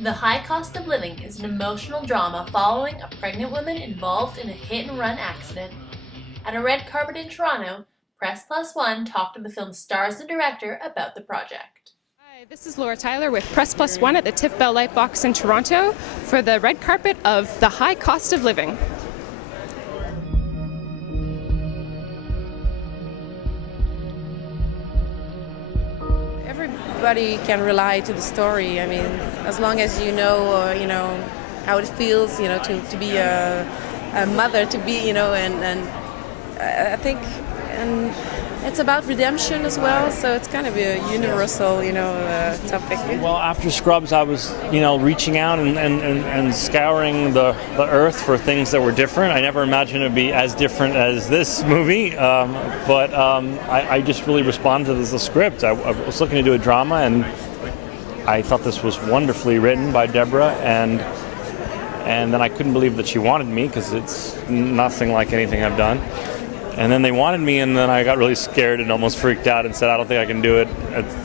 The High Cost of Living is an emotional drama following a pregnant woman involved in a hit-and-run accident. At a red carpet in Toronto, Press Plus One talked to the film's stars and director about the project. Hi, this is Laura Tyler with Press Plus One at the TIFF Bell Lightbox in Toronto for the red carpet of The High Cost of Living. Everybody can relate to the story. I mean, as long as you know how it feels, to be a mother, to be, and I think, and it's about redemption as well. So it's kind of a universal, topic. Well, after Scrubs, I was, reaching out and scouring the earth for things that were different. I never imagined it would be as different as this movie, but I just really responded to the script. I was looking to do a drama, and I thought this was wonderfully written by Deborah, and then I couldn't believe that she wanted me because it's nothing like anything I've done. And then they wanted me, and then I got really scared and almost freaked out and said, I don't think I can do it.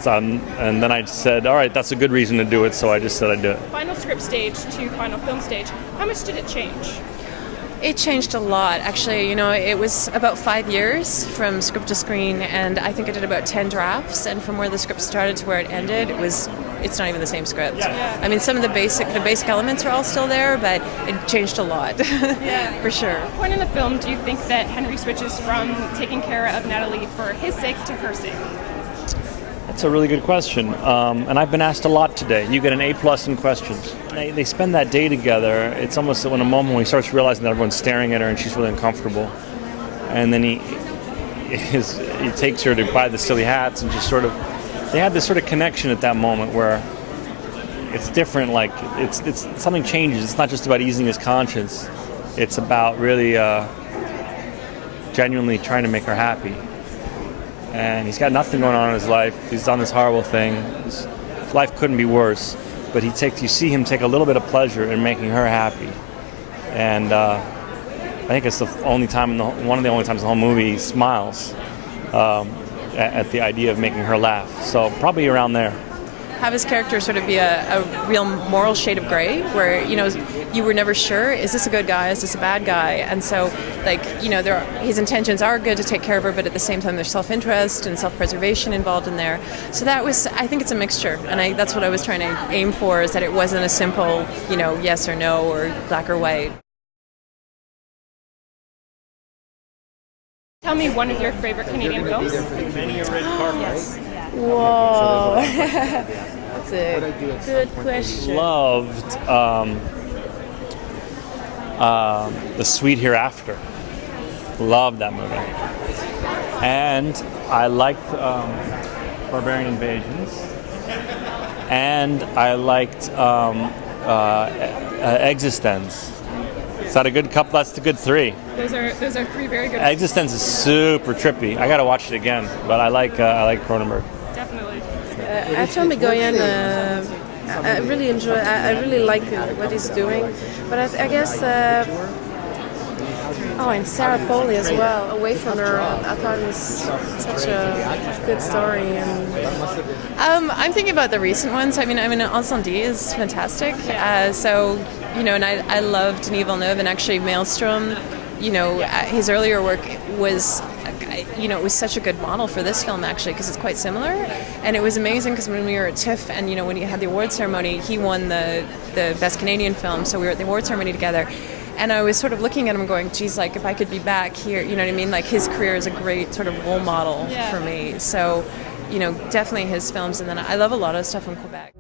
And then I said, all right, that's a good reason to do it, so I just said I'd do it. Final script stage to final film stage, how much did it change? It changed a lot, actually. It was about 5 years from script to screen, and I think I did about 10 drafts. And from where the script started to where it ended, it's not even the same script. Yeah. I mean, some of the basic elements are all still there, but it changed a lot, for sure. At what point in the film do you think that Henry switches from taking care of Natalie for his sake to her sake? That's a really good question, and I've been asked a lot today. You get an A+ in questions. They spend that day together. It's almost when a moment when he starts realizing that everyone's staring at her and she's really uncomfortable, and then he takes her to buy the silly hats and just sort of, they had this sort of connection at that moment where it's different. Like it's something changes. It's not just about easing his conscience. It's about really genuinely trying to make her happy. And he's got nothing going on in his life. He's done this horrible thing. His life couldn't be worse. But you see him take a little bit of pleasure in making her happy. And I think it's one of the only times in the whole movie he smiles at the idea of making her laugh. So probably around there. Have his character sort of be a real moral shade of gray, where you were never sure, is this a good guy, is this a bad guy? And so his intentions are good to take care of her, but at the same time there's self-interest and self-preservation involved in there. So I think it's a mixture, and that's what I was trying to aim for, is that it wasn't a simple yes or no or black or white. Tell me one of your favorite Canadian films. Many a red carpet. Yes. Whoa, that's a good question. Loved The Sweet Hereafter. Loved that movie. And I liked Barbarian Invasions. And I liked Existence. Is that a good couple? That's the good three. Those are three very good. Existence is super trippy. I gotta watch it again, but I like Cronenberg. Definitely. After Migoyan, I really enjoy. I really like what he's doing, but I guess. And Sarah Polley as well. Away from Her, I thought it was such a good story. And I'm thinking about the recent ones. I mean, Ensemble is fantastic. And I loved Denis Villeneuve, and actually Maelstrom. His earlier work was. It was such a good model for this film, actually, because it's quite similar. And it was amazing because when we were at TIFF and, when he had the award ceremony, he won the Best Canadian Film, so we were at the award ceremony together. And I was sort of looking at him going, geez, like, if I could be back here, you know what I mean? Like, his career is a great sort of role model for me. So, definitely his films. And then I love a lot of stuff from Quebec.